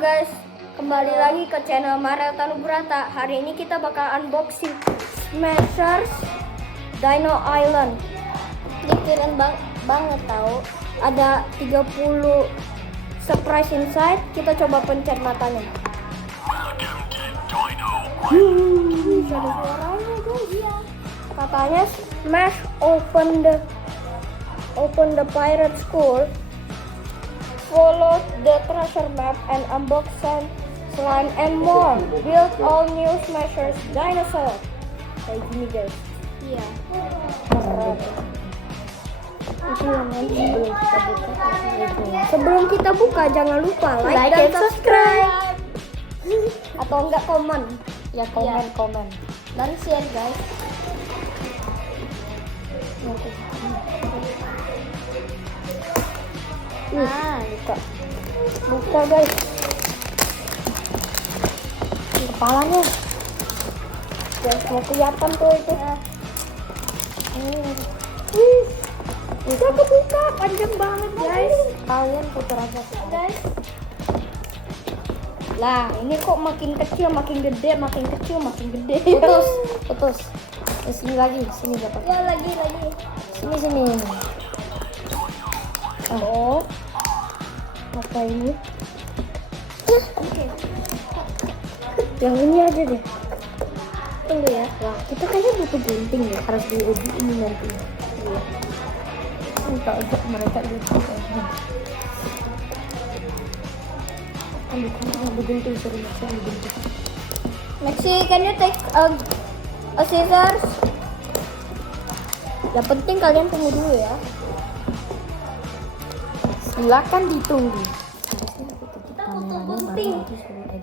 guys, kembali lagi ke channel Marel Tanubrata. Hari ini kita bakal unboxing Smashers Dino Island. Ini keren banget tahu. Ada 30 surprise inside. Kita coba pencet matanya. Ada suaranya guys. Iya. Katanya Smash open the pirate school. Follow the treasure map and unbox sand, slime and more. Build all new Smashers dinosaur. Kayak gini guys. Iya. Sebelum kita buka jangan lupa like dan subscribe. Atau enggak komen. Ya komen. Dan share guys. Buka guys. Kepalanya Guys, mau kelihatan tuh itu. Udah kebuka, panjang banget guys. kalian putar aja Guys. Lah, ini kok makin kecil, makin gede, makin kecil, makin gede. putus. Sini lagi, sini dapat. Ya lagi. Sini. Oh. Apa ini? Oke. Yang ini aja deh. Tunggu ya. Wah, kita kayaknya butuh gunting ya, harus diuji ini nanti. Iya. Minta ajak mereka gitu. Ambil gunting, suruh gunting. Maxi, can you take a scissors? Yang penting kalian tunggu dulu ya. Silakan ditunggu. Kita butuh gunting.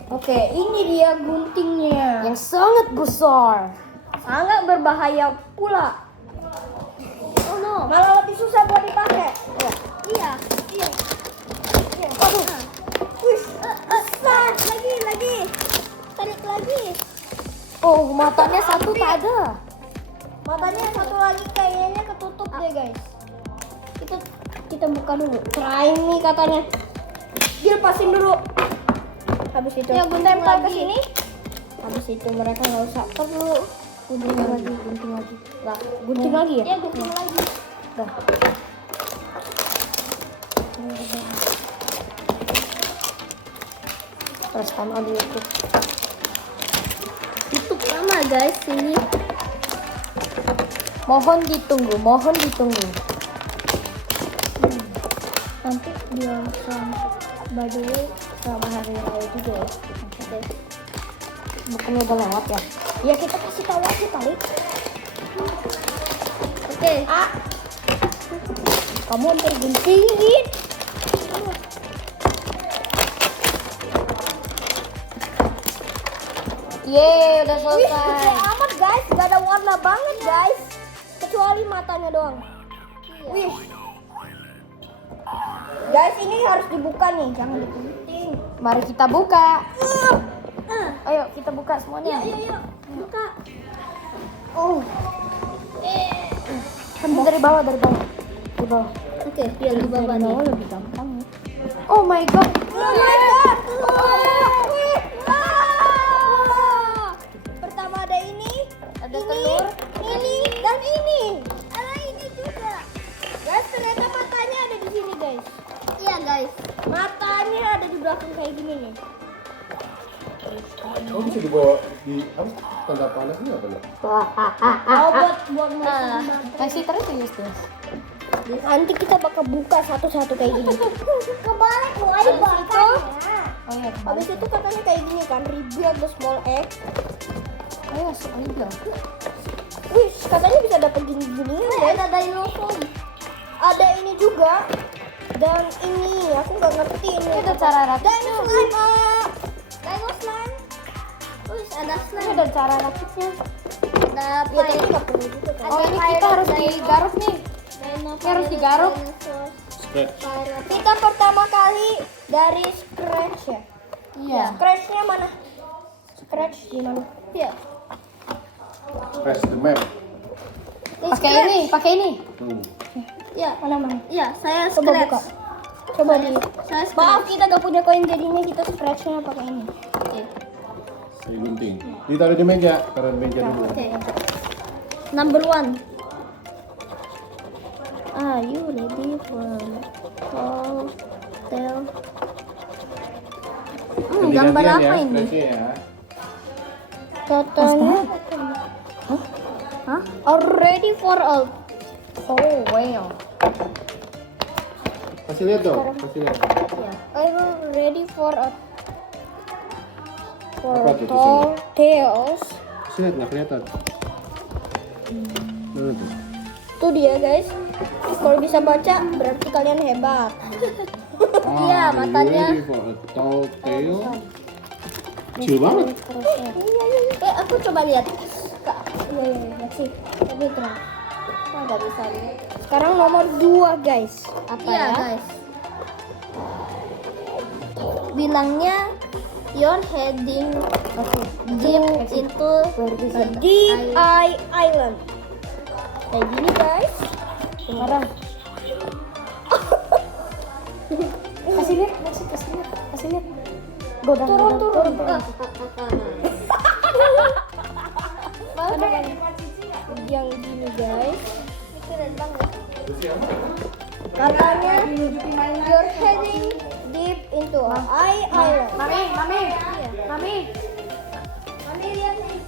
Oke, ini dia guntingnya. Yang sangat besar. Sangat berbahaya pula. Oh no, malah lebih susah buat dipakai. Iya. Aduh. Wih, besar lagi. Tarik lagi. Oh, matanya satu tak ada. Matanya satu lagi kayaknya ketutup deh guys. Kita buka dulu. Try nih katanya. Dilepasin dulu. Habis itu Ya, gunting tempel ke lagi. sini. Habis itu mereka nggak usah perlu Gunting lagi. lah. Gunting lagi ya? Ya, gunting lagi. Dah. Terus on YouTube. Tutup lama guys ini. Mohon ditunggu. Nanti dia by the way sama hari raya juga ya. Oke. Bukannya udah lewat ya? Ya kita kasih tahu aja kali. Oke. Kamu ntar guntingin. Yeay, udah Wih, selesai. gede amat guys, gak ada warna banget guys, kecuali matanya doang. Wih, guys ini harus dibuka nih, jangan digunting. Mari kita buka. Ayo kita buka semuanya. Iya, buka. Dari bawah. Di bawah. Oke, dia di bawah nih. Lebih gampang. Oh my god. Oh my god. Pertama ada ini, Ada telur. ini dan ini. Ada ini juga. Guys, ternyata matanya ada di sini guys. Iya guys. Matanya ada di belakang kayak gini nih. Oh, bisa dibawa di tanda panasnya apa enggak? Oh, buat mesin. Kasih terus ya Justus. Nanti kita bakal buka satu-satu kayak gini. Kebalik mulai bakal. Oh iya, Habis itu katanya kayak gini kan, rebuild the small egg. ayo sekali. Wih, katanya bisa dapet gini-ginian guys. Ada dinosaur. Ada ini juga. Dan ini, aku nggak ngerti ini. Itu cara rakitnya. Dino slime. Dino slime. Wih, ada Ini slime. ada cara rakitnya. Ada ya, tapi nggak perlu juga kan. Oh, ini kita harus digaruk nih. Ini harus digaruk. Scratch. Kita pertama kali dari scratch ya. Iya. Scratchnya mana? Scratch di mana? Iya. Scratch the map. Pakai ini. Hmm. Ya, Mana? iya, saya Coba scratch. buka. Coba di. Saya Maaf kita gak punya koin jadinya kita scratch-nya pakai ini. Oke. Saya gunting. Ditaruh di meja, taruh di meja dulu. Oke. Number 1. Are you ready for tall tale? Gambar Ganti-gantian apa ya, ini? scratch-nya ya. Katanya Hah? are ready for a Oh, wow. Kasih lihat dong, kasih lihat. are you ready for a Apa tuh tall tales? Kasih lihat nggak kelihatan. Mana tuh? Itu dia guys. Kalau bisa baca berarti kalian hebat. Iya, Are you matanya. ready for a tall tale? Kecil banget. Aku coba lihat. Iya, masih. Tapi terang. Oh, nggak bisa lihat. Sekarang nomor 2 guys. Apa Iya, ya? guys. Bilangnya you're heading deep into A deep eye island. Kayak gini guys. Sekarang. Kasih lihat. Turun. Yang gini guys. Keren banget. Katanya you're heading deep into a eye island. Mami. Mami lihat nih.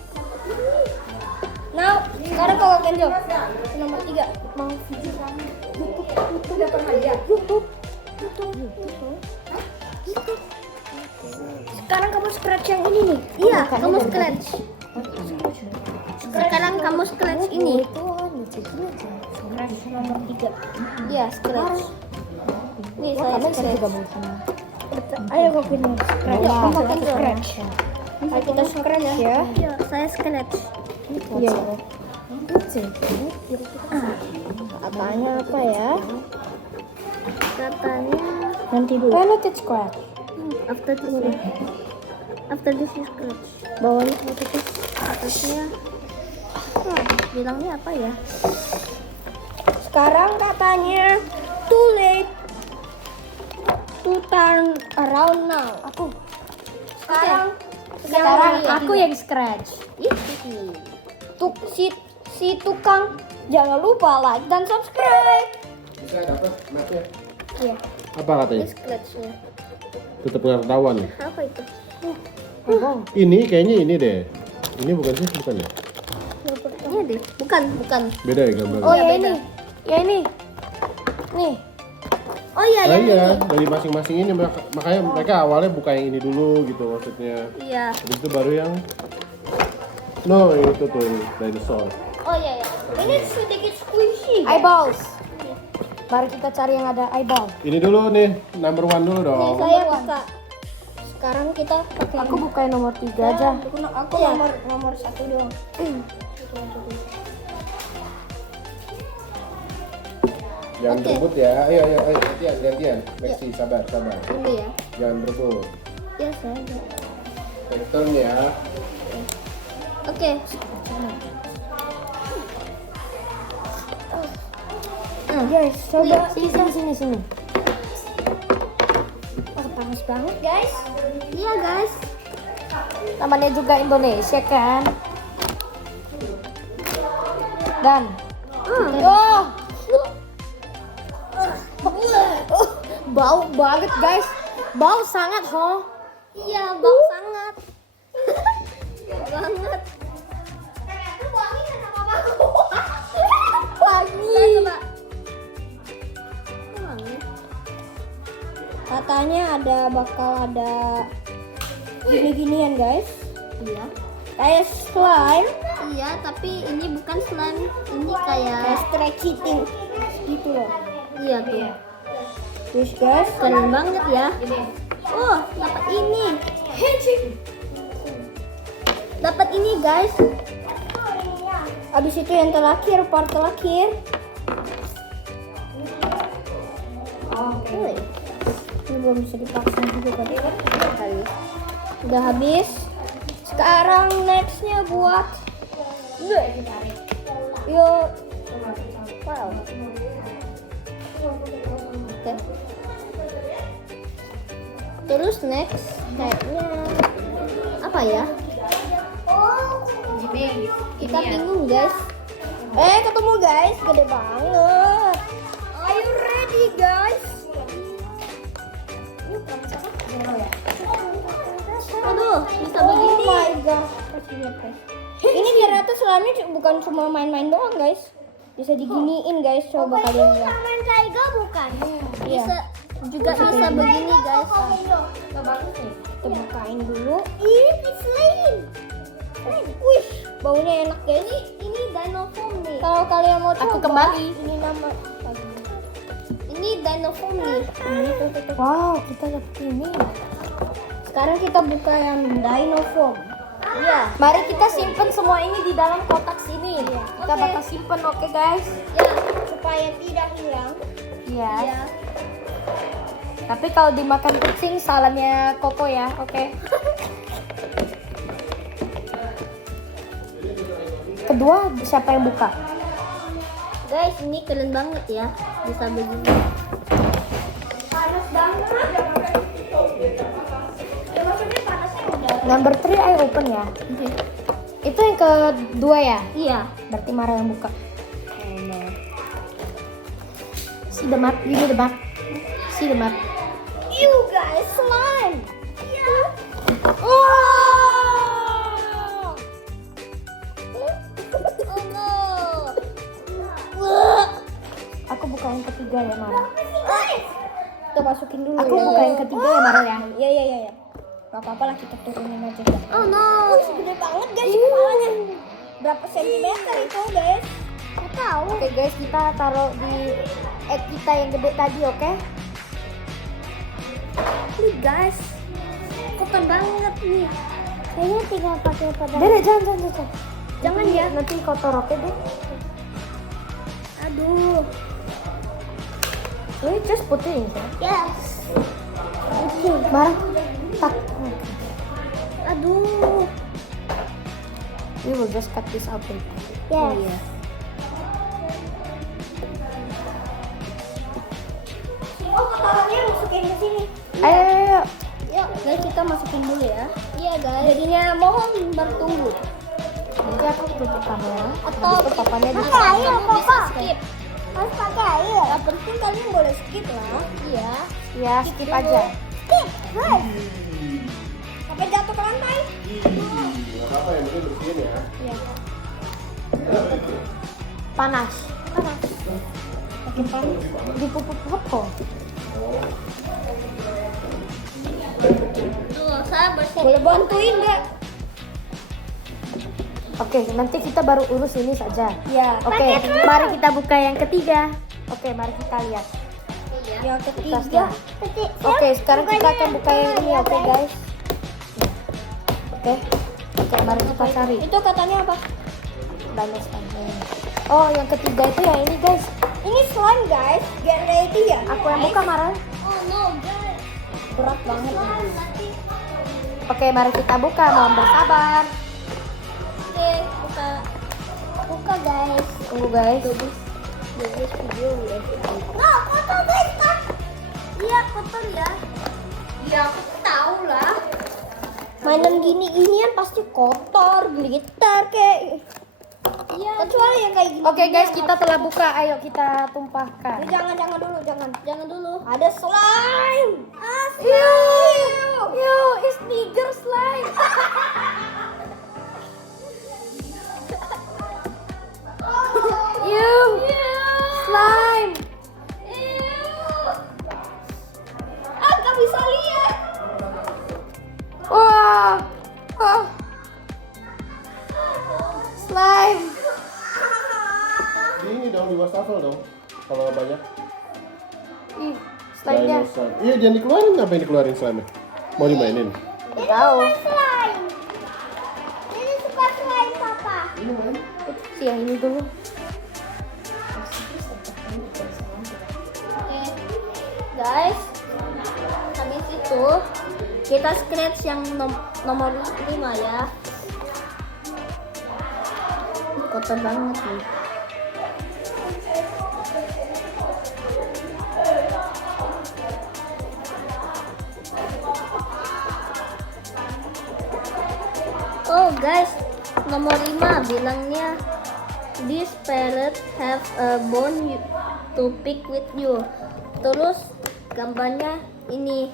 Now, sekarang kau Kenjo. Nomor 3. Mau video kami. Udah pernah lihat. YouTube. Sekarang kamu scratch yang ini nih. Iya, kamu scratch. Sekarang kamu scratch ini. Scratch nomor 3. Iya, scratch. Nih, saya scratch. Ayo kau pilih scratch. Kamu kan scratch. Ayo kita scratch ya. Iya, saya scratch. Iya. Apanya apa ya? Katanya Nanti dulu. Let it scratch. after this you scratch. Bawahnya let it Atasnya bilangnya apa ya? Sekarang katanya too late to turn around now. Aku. Sekarang aku yang scratch. si tukang jangan lupa like dan subscribe. Bisa dapat mapnya. Iya. Apa katanya? Scratchnya. Tetap nggak ketahuan. Apa itu? Ini kayaknya ini deh. Ini bukan sih, bukan ya? Iya deh. Bukan. Beda ya gambarnya? Oh Iya, ya beda. ini. Ya ini. Nih. Oh iya, Nah, yang iya, ini. dari masing-masing ini makanya mereka awalnya buka yang ini dulu gitu maksudnya. Iya. Habis itu baru yang itu tuh dinosaur. Oh iya. Ini sedikit squishy. Eyeballs. Mari kita cari yang ada eyeball. Ini dulu nih, number 1 dulu dong. Saya buka. Sekarang kita pakai. Aku buka yang nomor 3 aja. Aku nomor 1 doang. Jangan berebut ya. Ayo, gantian. Messi, sabar. Ini ya. Jangan berebut. Iya, saya. Take turn ya. Oke. Guys, coba. Sini. Oh, panas banget, guys. Iya, guys. Namanya juga Indonesia kan. Dan bau banget guys. Bau sangat Iya, bau sangat. Banget. Wangi. Coba. Wangi. Katanya bakal ada gini-ginian, guys. Iya. Kayak slime, Iya, tapi ini bukan slime. Ini kayak kayak stretchy thing gitu loh. iya tuh. Terus guys, Keren banget ya. Oh, dapat ini. Dapat ini, guys. abis itu yang terakhir, part terakhir. Woi. Ini belum bisa dipaksa juga tadi. Udah habis. Sekarang nextnya buat wow. Oke. Terus next kayaknya apa ya? Kita bingung guys. Ketemu guys, gede banget. Are you ready guys? Aduh, bisa begini. Oh my god. Ini ternyata slime bukan cuma main-main doang guys. Bisa diginiin guys, coba kalian lihat. Taman Kaiga bukan? Iya. Juga bisa begini guys. Kita bukain dulu. Ini slime. Wih, baunya enak guys. Ini dino foam nih. Kalau kalian mau Aku coba, kembali. ini nama. Ini dino foam nih. Ini tuh. Wow, kita dapat ini. Sekarang kita buka yang dino foam. Iya. Mari kita simpen semua ini di dalam kotak sini. Kita Oke. bakal simpen, oke guys? Ya, supaya tidak hilang. Iya. Ya. Tapi kalau dimakan kucing salahnya Koko ya, oke? Kedua siapa yang buka? Guys, ini keren banget ya. Bisa begini. Panas banget. Ya, maksudnya panasnya udah. Number 3 I open ya. Itu yang kedua ya? Iya. Berarti Mara yang buka. See the map, give me the map. See the map. You guys, slime. Iya. Oh no. Aku buka yang ketiga ya Mara. Kita masukin dulu Aku ya. buka yang ketiga ya Mara ya. Iya. Gak apa-apa lah, kita turunin aja. Oh no. Gede banget guys kepalanya. Berapa sentimeter itu guys? Nggak tahu. Oke guys, kita taruh di egg kita yang gede tadi, oke? Nih guys, kotor banget nih. Kayaknya tinggal pakai pada. Dede, jangan. Jangan ya. Nanti kotor, oke deh. Aduh. We just put it in there. Yes. Mara, tak. Aduh. We will just cut this out later. Yes. Iya. Oh, kotorannya masukin ke sini. Ayo. Yuk, guys, kita masukin dulu ya. Iya, guys. Jadinya mohon bertunggu. Nanti aku tutup kamera. Atau Habis itu papanya di Pakai air, kamu bisa Papa. skip. Harus pakai air. Yang penting kalian boleh skip lah. Iya. ya skip aja. Skip. Guys. Sampai jatuh ke lantai. Nggak apa-apa, yang penting bersihin ya. Iya. Panas. Makin panas. Dipupuk kok. Tuh, saya bersih. Boleh bantuin nggak? Oke, nanti kita baru urus ini saja. Ya. Oke, mari kita buka yang ketiga. Oke, mari kita lihat. Yang ketiga. Tasnya. Oke, sekarang kita akan buka yang ini, oke guys. Oke, mari kita cari. Itu katanya apa? Dino slime. Oh, yang ketiga itu yang ini guys. Ini slime guys. Get ready ya. Aku yang buka, Mara. Oh no guys. Berat banget. Oke, mari kita buka. Mohon bersabar. Oke, buka guys. Tunggu guys. Guys video ya. No, kotor guys. Iya kotor ya. Ya aku tahu lah. Mainan gini-ginian pasti kotor, glitter kayak. Iya. Kecuali yang kayak gini. Oke guys, kita telah buka. Ayo kita tumpahkan. Jangan dulu, jangan dulu. Ada slime. Yo, it's bigger slime. Slime. Gak bisa lihat. Wah. Slime. Ini dong di wastafel dong. Kalau banyak. Ih, slime-nya. Dino slime. Iya, jangan dikeluarin. Ngapain dikeluarin slime? Mau dimainin? Nggak tahu. Slime. Ini suka slime, Papa. Ini main. Si yang ini dulu. Oke. Guys, habis itu kita scratch yang nomor 5 ya. Kotor banget nih. Oh guys, nomor 5 bilangnya this parrot have a bone to pick with you. Terus gambarnya ini.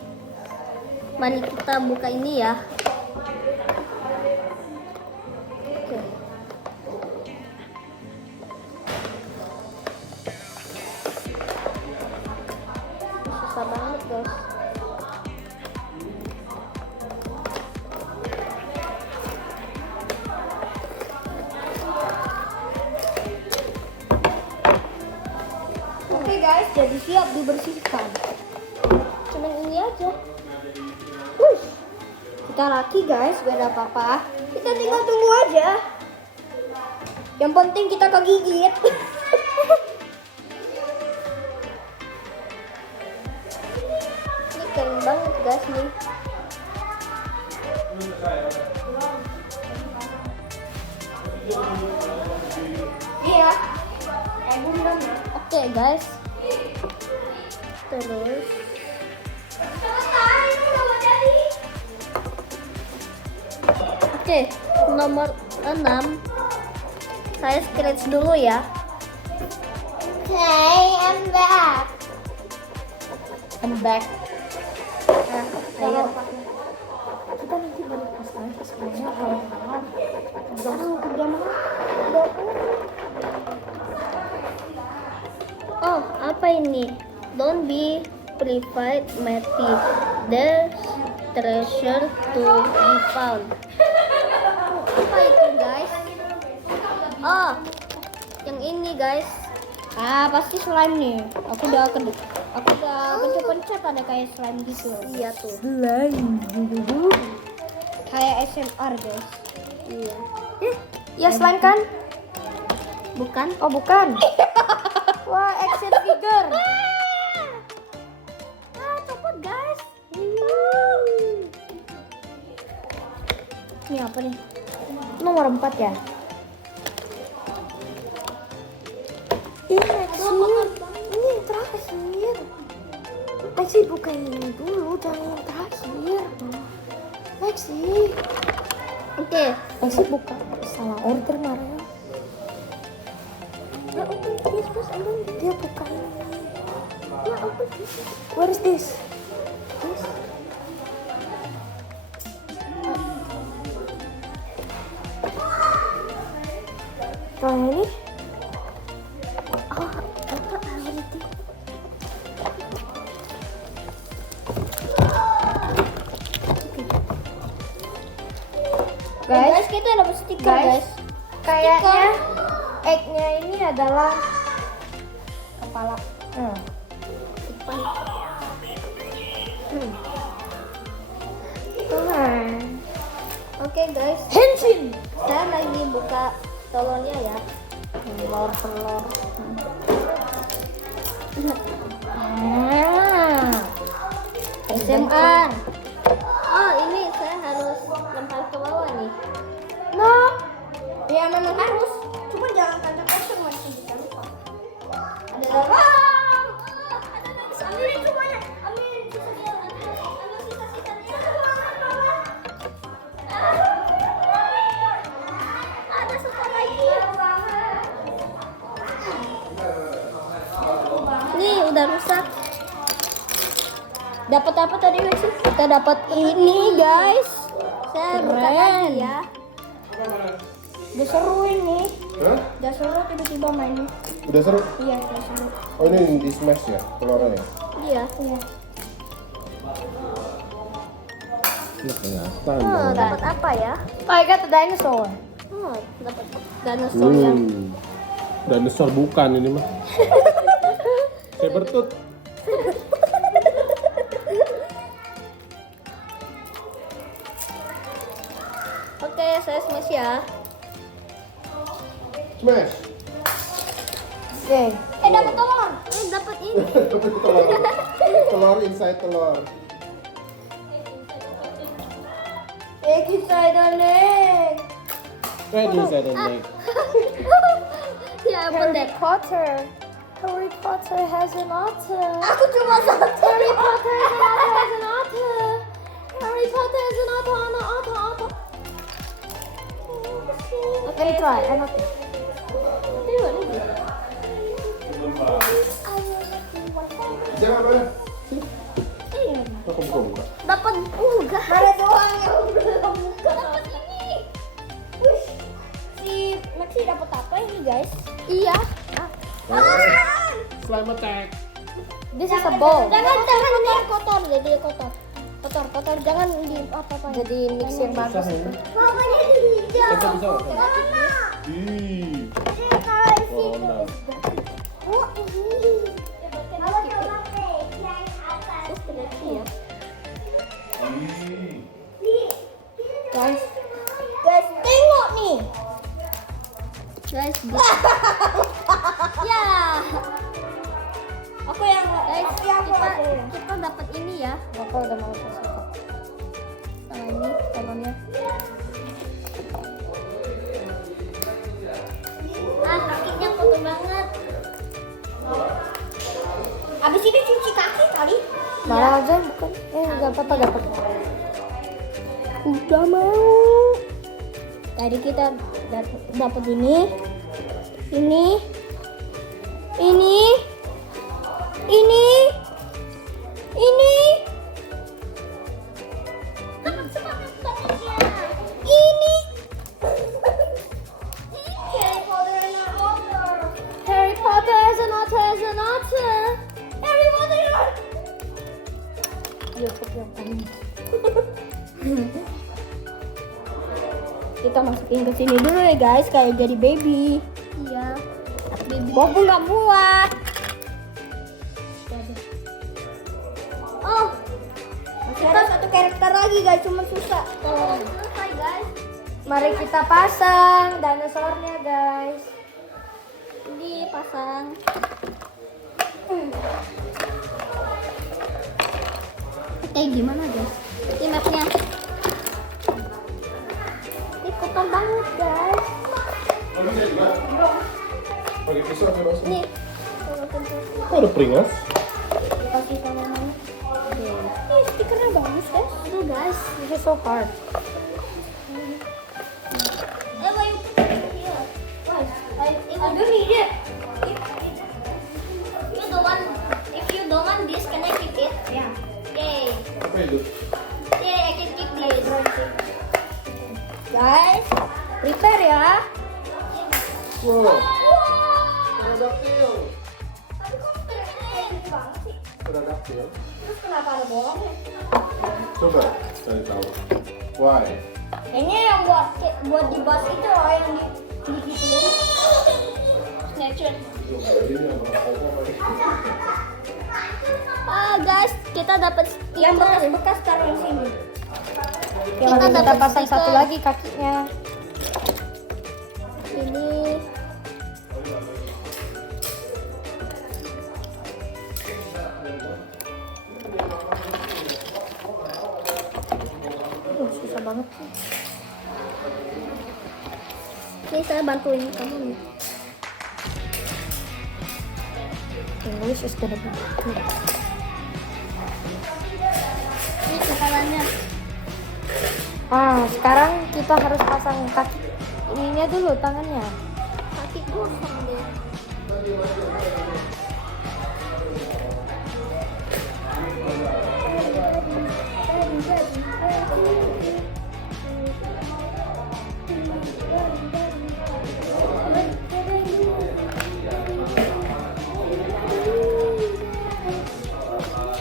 Mari kita buka ini ya. Oke. Susah banget guys. Oke guys, jadi siap dibersihkan. Cuman ini aja. Kita laki guys, gak ada apa-apa. Kita tinggal tunggu aja. Yang penting kita kegigit. Ini keren banget guys nih. Iya. Bundang ya. Oke guys. Terus oke, nomor 6 saya scratch dulu ya. Hey, I'm back. I'm back. Nah, ayo. Kita nanti balik pas lagi sebenarnya kalau kalah. Jangan kerja malam. Oh, apa ini? Don't be private, Matty. There's treasure to be found. Apa itu guys? Oh, yang ini guys. Ah, pasti slime nih. Aku udah pencet-pencet ada kayak slime gitu. Iya tuh. Slime. Kayak SMR guys. Iya. Ya slime kan? Bukan? Oh bukan. Wah, action figure. Copot guys. Ini apa nih? Nomor 4 ya? Ini Lexi. Ini yang terakhir. Lexi buka ini dulu, jangan yang terakhir. Lexi. Oke. Lexi buka salah order marah. Ya open this first and then dia buka ini. Ya open this. Where is this? This. Kalau ini? Oh, apa itu? Guys, kita dapat stiker guys. Kayaknya egg-nya ini adalah kepala. Oke guys, Henshin. saya lagi buka telurnya ya. Telur. SMR. Oh, ini saya harus lempar ke bawah nih. No. Ya memang harus. Cuma jangan tancap action masih bisa lupa. Ada apa? Ambilin semuanya. Ambil sisa-sisa. Ada satu lagi. Nih udah rusak. Dapat apa tadi Lexi? Kita dapat ini guys. Saya buka Keren. lagi ya. Udah seru ini. Hah? Udah seru tiba-tiba mainnya. Udah seru? Iya, udah seru. Oh ini di smash ya telurnya ya? Iya. Iya. Ini kelihatan. Oh, dapat apa ya? I got the dinosaur. Oh, dapat dinosaur yang Dinosaur bukan ini mah. Kayak bertut. Oke, saya smash ya. Smash. Oke. Dapat telur. Dapat ini. telur. Telur inside telur. Egg inside the leg. Right inside the egg. Ya, apa Harry deh? Potter. Harry Potter has an otter. Aku cuma satu. Harry Potter has an otter. Harry Potter has an otter. Let me try. Enak. Jangan apa? Kok buka? Dapat enggak? Ada doang yang belum buka. Dapat ini. Wih. Si Maxi dapat apa ini, guys? Iya. Slime attack. This is a bowl. Jangan kotor, jadi kotor. Kotor, jangan di apa-apa. Jadi mix yang bagus. Pokoknya di hijau. Bisa bisa. Ih. Oh, nah. Oh, ini. Kalau coba yang atas. Ih. Guys, tengok nih. Guys, ya. Aku yang guys, kita dapat ini ya. Aku udah mau suka. Nah, ini talonnya. Kakinya kotor banget. Abis ini cuci kaki kali. Marah aja bukan? Gak apa-apa. Udah mau. Tadi kita dapat ini. Ini. Harry Potter is an otter. Harry Potter. YouTube yang paling. Kita masukin ke sini dulu ya guys, kayak jadi baby. Iya. Baby. Walaupun nggak muat. Oh. Kita satu karakter lagi guys, cuma susah. Selesai guys. Mari kita pasang dinosaurnya guys. Dipasang. Gimana guys? Ini mapnya. Ini kotor banget guys. Pakai pisau atau basah? Nih. Kok ada peringas? Kasih tanaman. Ini stikernya bagus guys. Aduh guys. This is so hard. I don't need it. If you don't want this, can I keep it? Yeah. Yay. Apa itu? Yay, I can keep this. Guys, prepare ya. Wow. Pterodactyl. Tapi kok keren banget sih? Pterodactyl. Terus kenapa ada bolongnya? Coba cari tahu. Why? Kayaknya yang buat di bus itu loh yang di gitu. Nature. Guys, kita dapat yang bekas-bekas taruh di sini. Kita dapat pasang stiker. satu lagi kakinya. Ini Susah banget. ini saya bantuin kamu nih. English is gonna be good. Ini kepalanya. Sekarang kita harus pasang kaki ininya dulu, tangannya. Kaki gosong deh.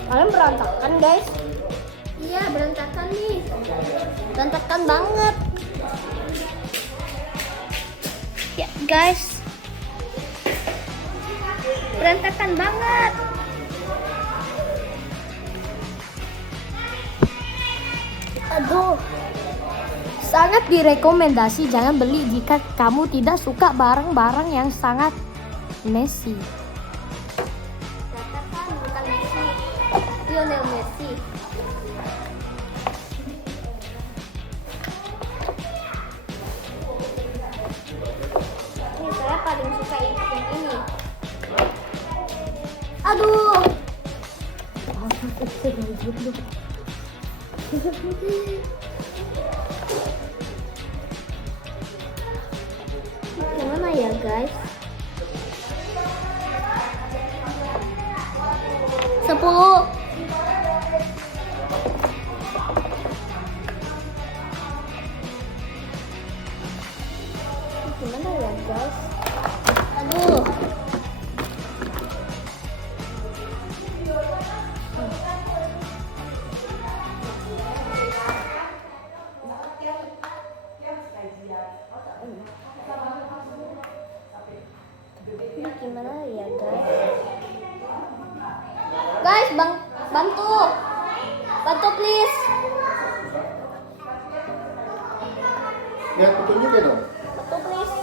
Kalian berantakan guys. Iya, berantakan nih. Berantakan banget. Ya, guys. Berantakan banget. Aduh. Sangat direkomendasi jangan beli jika kamu tidak suka barang-barang yang sangat messy. Berantakan bukan Messi. Lionel Messi. Ini saya paling suka yang ini. Aduh. guys. 10. Gimana ya guys? Aduh. Ini gimana ya guys? Guys, bantu please. Lihat petunjuknya dong. Bantu please.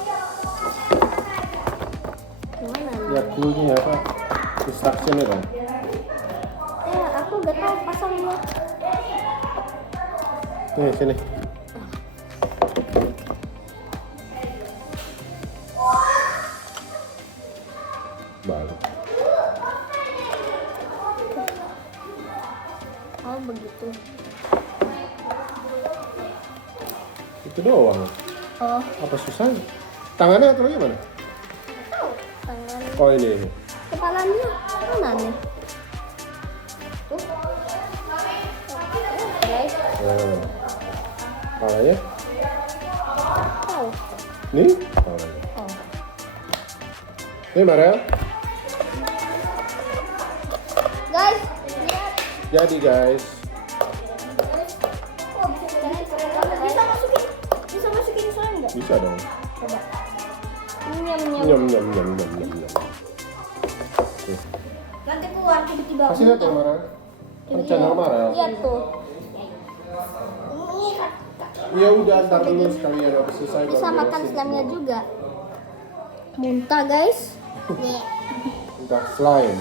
Gimana nih? Lihat clue-nya apa? Instruction-nya dong. Ya, aku gak tahu pasangnya. Nih, sini. Balik. Oh begitu. Itu doang. Oh, Apa susahnya? Tangannya atau gimana? tangan, Oh ini. kepalanya mana nih? Tuh. Guys, Nah. Kepalanya? tahu. Nih? Kepalanya. Oh. Nih Marel. Guys, lihat. Jadi guys. Oh, bisa masukin slime nggak? Bisa dong. Coba. Nyam nyam. Nyam nyam nyam nyam nyam nyam. Tuh. Nanti keluar tiba-tiba. Kasih lihat dong Marel. Kan channel Marel. Lihat tuh. Ini Ya udah antar dulu sekalian habis selesai. bisa baru makan beresin. slime-nya juga. Muntah guys. Nih. Udah slime.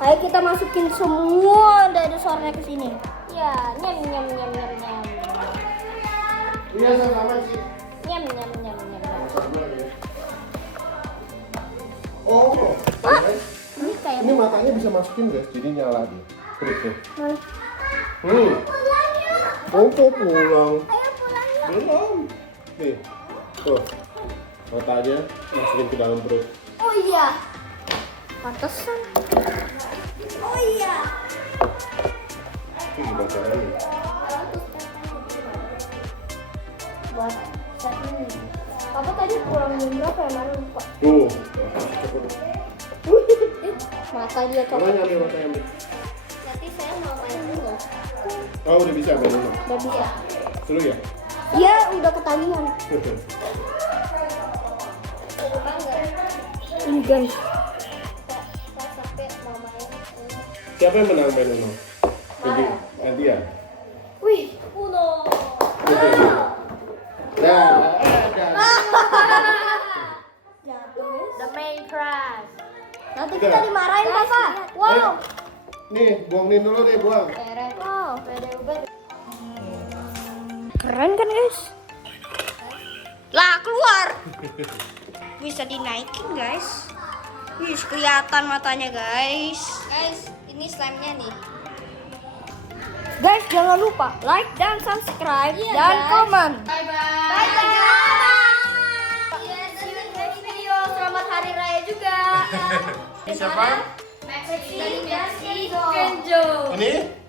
Ayo kita masukin semua dinosaurnya ke sini. Ya, nyam nyam nyam nyam nyam. Iya sama sih. Nyam nyam nyam nyam. Oh. Guys. Ini kayak Ini matanya bisa masukin guys, jadi nyala dia. Terus nih. Mana? Oh kok pulang? Ayo pulang yuk. Belum. Nih. Tuh. Matanya masukin ke dalam perut. Oh iya. Pantesan. Oh iya. Itu gimana caranya? Buat set ini. Apa tadi kurang berapa ya? Mana lupa. Tuh. Mata dia Mana copot. nyari mata yang Nanti saya mau main dulu. Oh udah bisa main ini. Udah bisa. Seru ya? Iya, udah ketagihan. Ini guys. Siapa yang menang main Uno? Gantian. Wih, Uno. Nah, The main prize. Nanti Udah. kita dimarahin papa. Wow. nih buangin dulu deh, buang. Wow. Keren kan guys? Lah keluar. Bisa dinaikin guys. Wih, kelihatan matanya guys. Guys, ini slime-nya nih. Guys, jangan lupa like dan subscribe Iya, dan guys. komen. Bye bye. Bye bye. See you in next video. Selamat hari raya juga. Siapa? Maxi dan Kenjo. Ini?